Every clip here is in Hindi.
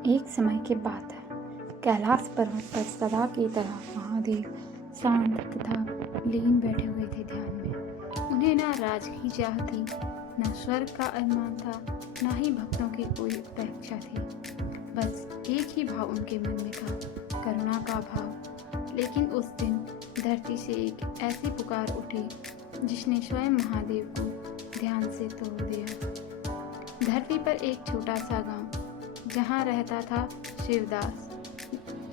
एक समय की बात है। कैलाश पर्वत पर सदा की तरह महादेव शांत तथा लीन बैठे हुए थे ध्यान में। उन्हें ना राज की चाह थी, न स्वर्ग का अरमान था, न ही भक्तों की कोई अपेक्षा थी। बस एक ही भाव उनके मन में था, करुणा का भाव। लेकिन उस दिन धरती से एक ऐसी पुकार उठी जिसने स्वयं महादेव को ध्यान से तोड़ दिया। धरती पर एक छोटा सा गांव जहाँ रहता था शिवदास।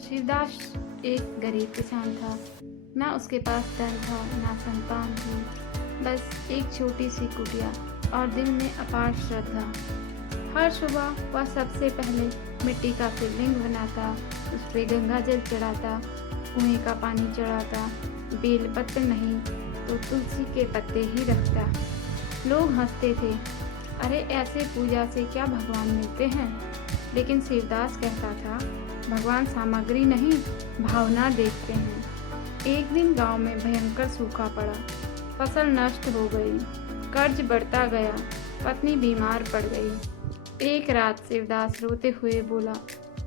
शिवदास एक गरीब किसान था। ना उसके पास धन था, ना संतान थी, बस एक छोटी सी कुटिया और दिल में अपार श्रद्धा। हर सुबह वह सबसे पहले मिट्टी का शिवलिंग बनाता, उस पे गंगा जल चढ़ाता, कुएं का पानी चढ़ाता, बेल पत्र नहीं तो तुलसी के पत्ते ही रखता। लोग हंसते थे, अरे ऐसे पूजा से क्या भगवान मिलते हैं। लेकिन शिवदास कहता था, भगवान सामग्री नहीं, भावना देखते हैं। एक दिन गांव में भयंकर सूखा पड़ा, फसल नष्ट हो गई, कर्ज बढ़ता गया, पत्नी बीमार पड़ गई। एक रात शिवदास रोते हुए बोला,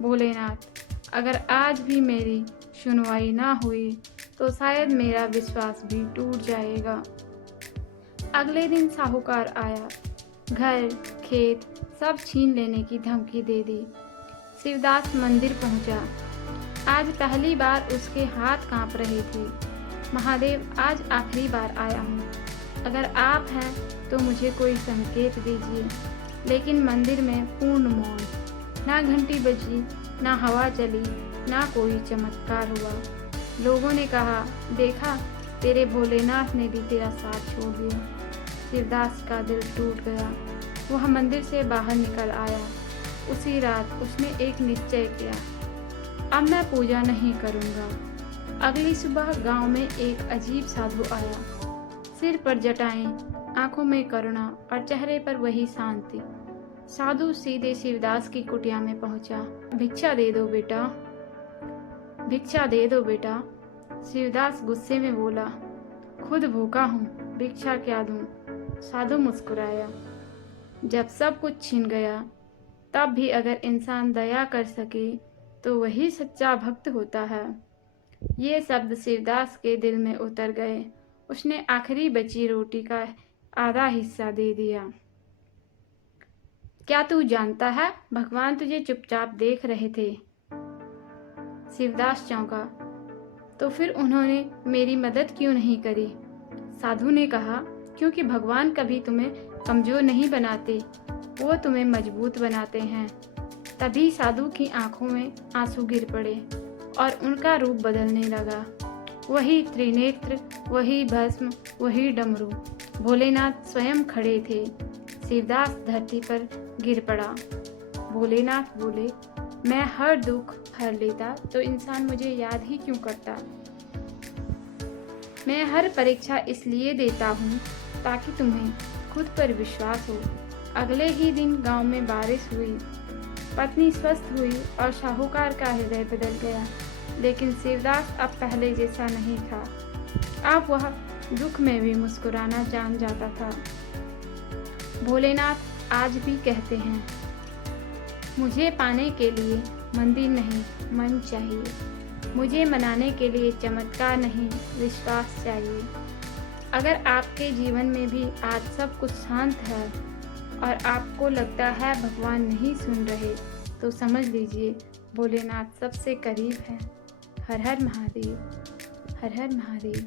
भोलेनाथ, अगर आज भी मेरी सुनवाई ना हुई तो शायद मेरा विश्वास भी टूट जाएगा। अगले दिन साहूकार आया, घर खेत सब छीन लेने की धमकी दे दी। शिवदास मंदिर पहुंचा। आज पहली बार उसके हाथ कांप रहे थे। महादेव, आज आखिरी बार आया हूँ, अगर आप हैं तो मुझे कोई संकेत दीजिए। लेकिन मंदिर में पूर्ण मौन, ना घंटी बजी, ना हवा चली, ना कोई चमत्कार हुआ। लोगों ने कहा, देखा, तेरे भोलेनाथ ने भी तेरा साथ छोड़ दिया। शिवदास का दिल टूट गया। वह मंदिर से बाहर निकल आया। उसी रात उसने एक निश्चय किया, अब मैं पूजा नहीं करूँगा। अगली सुबह गांव में एक अजीब साधु आया, सिर पर जटाएं, आंखों में करुणा और चेहरे पर वही शांति। साधु सीधे शिवदास की कुटिया में पहुंचा। भिक्षा दे दो बेटा, भिक्षा दे दो बेटा। शिवदास गुस्से में बोला, खुद भूखा हूँ, भिक्षा क्या दूं। साधु मुस्कुराया, जब सब कुछ छिन गया तब भी अगर इंसान दया कर सके तो वही सच्चा भक्त होता है। ये शब्द शिवदास के दिल में उतर गए। उसने आखिरी बची रोटी का आधा हिस्सा दे दिया। क्या तू जानता है, भगवान तुझे चुपचाप देख रहे थे। शिवदास चौंका, तो फिर उन्होंने मेरी मदद क्यों नहीं करी। साधु ने कहा, क्योंकि भगवान कभी तुम्हें कमजोर नहीं बनाते, वो तुम्हें मजबूत बनाते हैं। तभी साधु की आंखों में आंसू गिर पड़े और उनका रूप बदलने लगा। वही त्रिनेत्र, वही भस्म, वही डमरू, भोलेनाथ स्वयं खड़े थे। शिवदास धरती पर गिर पड़ा। भोलेनाथ बोले, मैं हर दुख हर लेता तो इंसान मुझे याद ही क्यों करता। मैं हर परीक्षा इसलिए देता हूँ ताकि तुम्हें खुद पर विश्वास हो। अगले ही दिन गांव में बारिश हुई, पत्नी स्वस्थ हुई और साहूकार का हृदय बदल गया। लेकिन शिवदास अब पहले जैसा नहीं था। अब वह दुख में भी मुस्कुराना जान जाता था। भोलेनाथ आज भी कहते हैं, मुझे पाने के लिए मंदिर नहीं, मन चाहिए। मुझे मनाने के लिए चमत्कार नहीं, विश्वास चाहिए। अगर आपके जीवन में भी आज सब कुछ शांत है और आपको लगता है भगवान नहीं सुन रहे, तो समझ लीजिए भोलेनाथ सबसे करीब है। हर हर महादेव, हर हर महादेव।